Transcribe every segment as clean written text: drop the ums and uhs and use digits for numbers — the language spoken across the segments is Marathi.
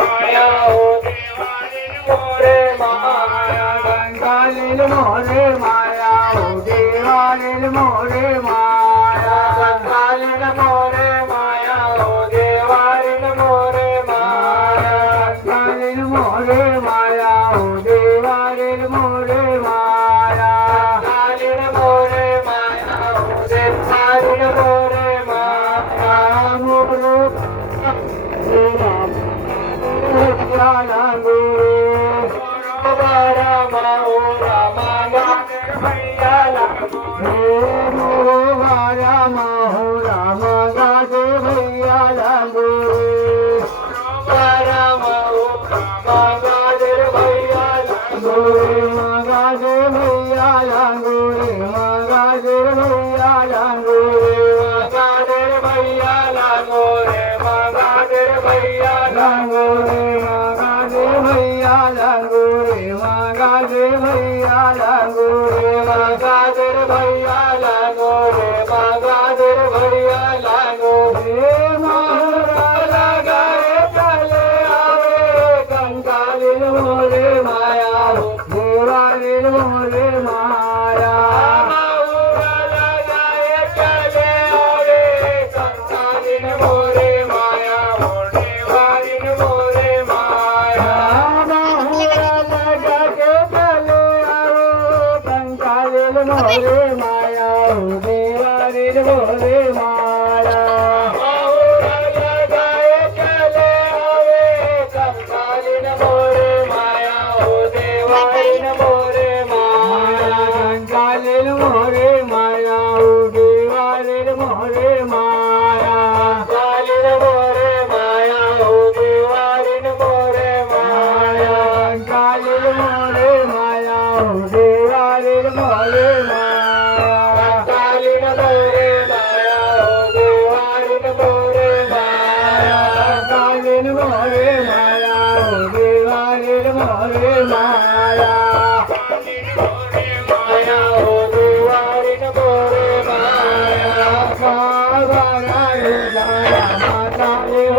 माया हो देवारीन मोरे माया कंकालीन मोरे माया हो देवारीन मोरे माया कंकालीन मोरे माया हो देवारीन मोरे माया कंकालीन मोरे माया हो देवारीन मोरे माया कंकालीन मोरे माया हो देवारीन मोरे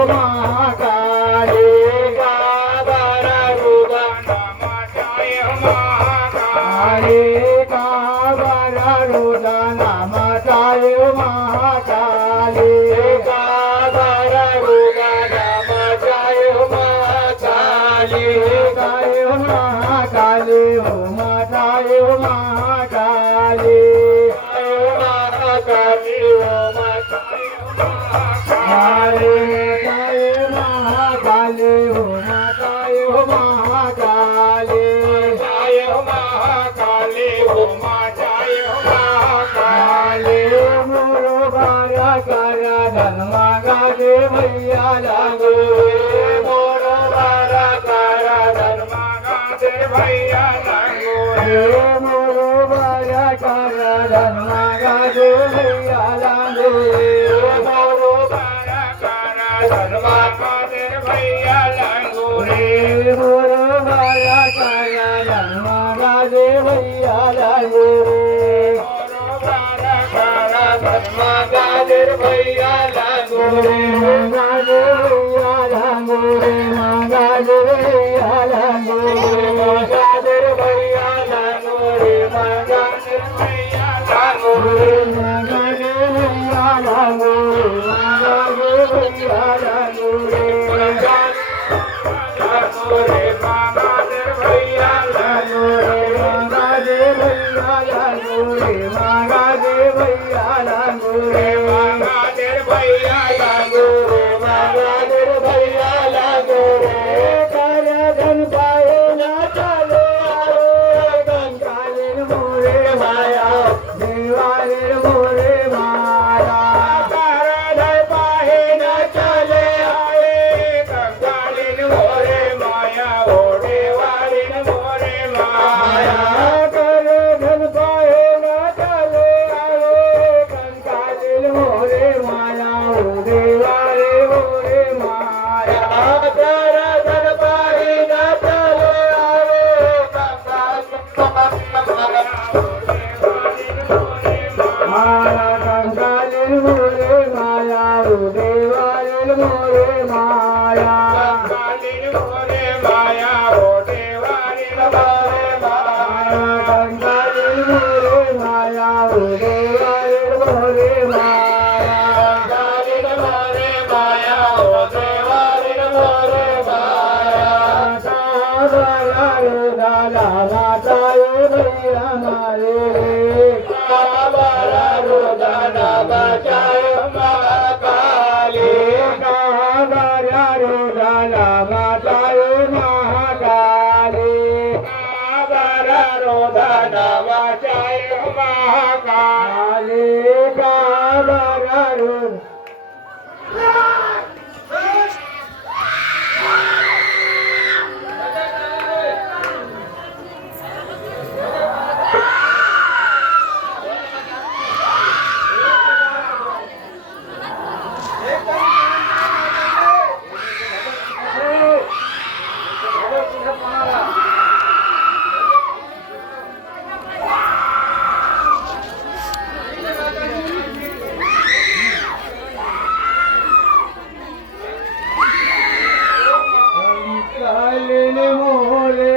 माया मोरे माया मोरे माया हो देवारी मोरे माया गंगाजल मोरे माया हो देवारी मोरे माया गंगाजल मोरे माया हो देवारी मोरे माया सावरा रे दादा माता ये भैया हमारे सावरा रे दादा बचाए महाकाली सावरा रे दादा माता ये महाकाली सावरा रे दादा बचाए महाकाली सावरा रे मोरे